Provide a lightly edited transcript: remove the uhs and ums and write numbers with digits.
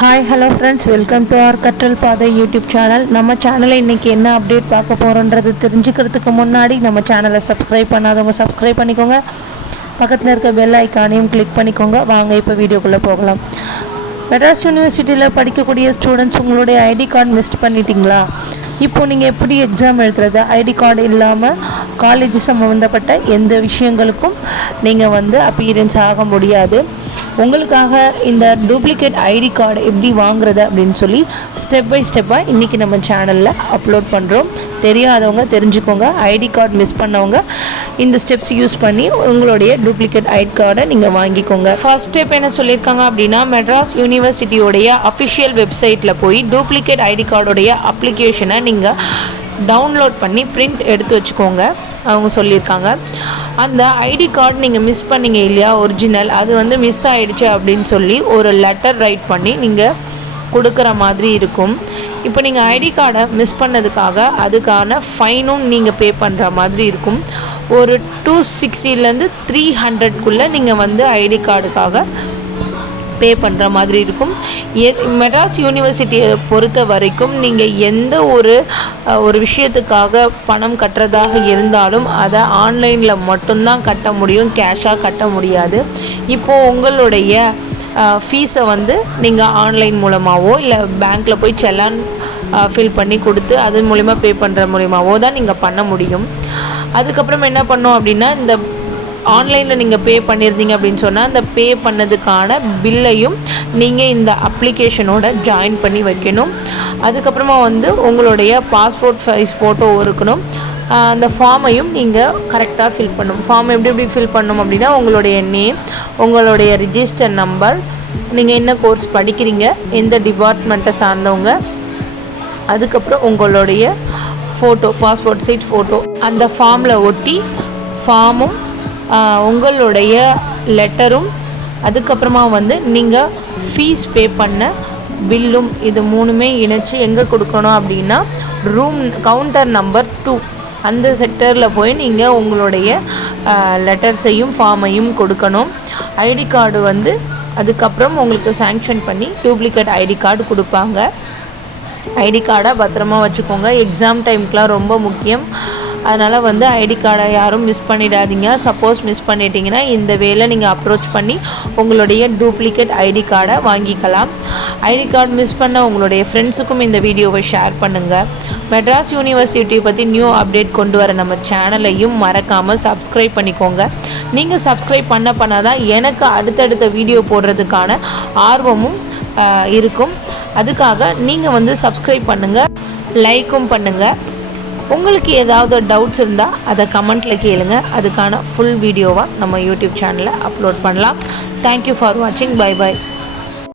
Hi hello friends, welcome to our கற்றல் பாதை YouTube channel. நம்ம சேனலில் இன்றைக்கி என்ன அப்டேட் பார்க்க போகிறோன்றது தெரிஞ்சுக்கிறதுக்கு முன்னாடி நம்ம சேனலை சப்ஸ்கிரைப் பண்ணாதவங்க சப்ஸ்கிரைப் பண்ணிக்கோங்க. பக்கத்தில் இருக்க பெல் ஐக்கானையும் கிளிக் பண்ணிக்கோங்க. வாங்க இப்போ வீடியோக்குள்ளே போகலாம். மெட்ராஸ் யூனிவர்சிட்டியில் படிக்கக்கூடிய ஸ்டூடெண்ட்ஸ் உங்களுடைய ஐடி கார்டு மிஸ் பண்ணிட்டீங்களா? இப்போது நீங்கள் எப்படி எக்ஸாம் எழுதுறது? ஐடி கார்டு இல்லாமல் காலேஜ் சம்மந்தப்பட்ட எந்த விஷயங்களுக்கும் நீங்கள் அப்பியரன்ஸ் ஆக முடியாது. உங்களுக்காக இந்த டூப்ளிகேட் ஐடி கார்டு எப்படி வாங்குறது அப்படின்னு சொல்லி ஸ்டெப் பை ஸ்டெப்பாக இன்றைக்கி நம்ம சேனலில் அப்லோட் பண்ணுறோம். தெரியாதவங்க தெரிஞ்சுக்கோங்க. ஐடி கார்டு மிஸ் பண்ணவங்க இந்த ஸ்டெப்ஸ் யூஸ் பண்ணி உங்களுடைய டூப்ளிகேட் ஐடி கார்டை நீங்கள் வாங்கிக்கோங்க. ஃபர்ஸ்ட் ஸ்டெப் என்ன சொல்லியிருக்காங்க அப்படின்னா, மெட்ராஸ் யூனிவர்சிட்டியோடைய அஃபிஷியல் வெப்சைட்டில் போய் டூப்ளிகேட் ஐடி கார்டுடைய அப்ளிகேஷனை நீங்கள் டவுன்லோட் பண்ணி பிரிண்ட் எடுத்து வச்சுக்கோங்க. அவங்க சொல்லியிருக்காங்க, அந்த ஐடி கார்டு நீங்கள் மிஸ் பண்ணீங்க இல்லையா, ஒரிஜினல், அது மிஸ் ஆகிடுச்சு அப்படின்னு சொல்லி ஒரு லெட்டர் ரைட் பண்ணி நீங்கள் கொடுக்குற மாதிரி இருக்கும். இப்போ நீங்கள் ஐடி கார்டை மிஸ் பண்ணதுக்காக அதுக்கான ஃபைனும் நீங்கள் பே பண்ணுற மாதிரி இருக்கும். ஒரு 260 300 நீங்கள் ஐடி கார்டுக்காக பே பண்ணுற மாதிரி இருக்கும். மெட்ராஸ் யூனிவர்சிட்டியை பொறுத்த வரைக்கும் நீங்கள் எந்த ஒரு விஷயத்துக்காக பணம் கட்டுறதாக இருந்தாலும் அதை ஆன்லைனில் மட்டும்தான் கட்ட முடியும், கேஷாக கட்ட முடியாது. இப்போது உங்களுடைய ஃபீஸை நீங்கள் ஆன்லைன் மூலமாகவோ இல்லை பேங்க்கில் போய் செல்லான் ஃபில் பண்ணி கொடுத்து அது மூலிமா பே பண்ணுற மூலிமாவோ தான் நீங்கள் பண்ண முடியும். அதுக்கப்புறம் என்ன பண்ணோம் அப்படின்னா, இந்த ஆன்லைனில் நீங்கள் பே பண்ணியிருந்தீங்க அப்படின்னு சொன்னால் அந்த பே பண்ணதுக்கான பில்லையும் நீங்கள் இந்த அப்ளிகேஷனோட ஜாயின் பண்ணி வைக்கணும். அதுக்கப்புறமா உங்களுடைய பாஸ்போர்ட் சைஸ் ஃபோட்டோ இருக்கணும். அந்த ஃபார்மையும் நீங்கள் கரெக்டாக ஃபில் பண்ணணும். ஃபார்ம் எப்படி ஃபில் பண்ணணும் அப்படின்னா, உங்களுடைய நேம், உங்களுடைய ரிஜிஸ்டர் நம்பர், நீங்கள் என்ன கோர்ஸ் படிக்கிறீங்க, எந்த டிபார்ட்மெண்ட்டை சார்ந்தவங்க, அதுக்கப்புறம் உங்களுடைய ஃபோட்டோ, பாஸ்போர்ட் சைஸ் ஃபோட்டோ அந்த ஃபார்மில் ஒட்டி ஃபார்மும் உங்களுடைய லெட்டரும், அதுக்கப்புறமா நீங்கள் ஃபீஸ் பே பண்ண பில்லும், இது மூணுமே இணைச்சி எங்கே கொடுக்கணும் அப்படின்னா, ரூம் கவுண்டர் நம்பர் 2 அந்த செக்டரில் போய் நீங்கள் உங்களுடைய லெட்டர்ஸையும் ஃபார்மையும் கொடுக்கணும். ஐடி கார்டு அதுக்கப்புறம் உங்களுக்கு சேங்ஷன் பண்ணி டூப்ளிகேட் ஐடி கார்டு கொடுப்பாங்க. ஐடி கார்டை பத்திரமா வச்சுக்கோங்க. எக்ஸாம் டைமுக்கெலாம் ரொம்ப முக்கியம். அதனால் ஐடி கார்டை யாரும் மிஸ் பண்ணிடாதீங்க. சப்போஸ் மிஸ் பண்ணிட்டீங்கன்னா இந்த வேலை நீங்கள் அப்ரோச் பண்ணி உங்களுடைய டூப்ளிகேட் ஐடி கார்டை வாங்கிக்கலாம். ஐடி கார்டு மிஸ் பண்ண உங்களுடைய ஃப்ரெண்ட்ஸுக்கும் இந்த வீடியோவை ஷேர் பண்ணுங்கள். மெட்ராஸ் யூனிவர்சிட்டியை பற்றி நியூ அப்டேட் கொண்டு வர நம்ம சேனலையும் மறக்காமல் சப்ஸ்கிரைப் பண்ணிக்கோங்க. நீங்கள் சப்ஸ்கிரைப் பண்ணாதான் எனக்கு அடுத்தடுத்த வீடியோ போடுறதுக்கான ஆர்வமும் இருக்கும். அதுக்காக நீங்கள் சப்ஸ்கிரைப் பண்ணுங்கள், லைக்கும் பண்ணுங்கள். உங்களுக்கு ஏதாவது டவுட்ஸ் இருந்தால் அதை கமெண்ட்டில் கேளுங்க. அதுக்கான ஃபுல் வீடியோவாக நம்ம யூடியூப் சேனலில் அப்லோட் பண்ணலாம். தேங்க்யூ ஃபார் வாட்சிங். Bye by.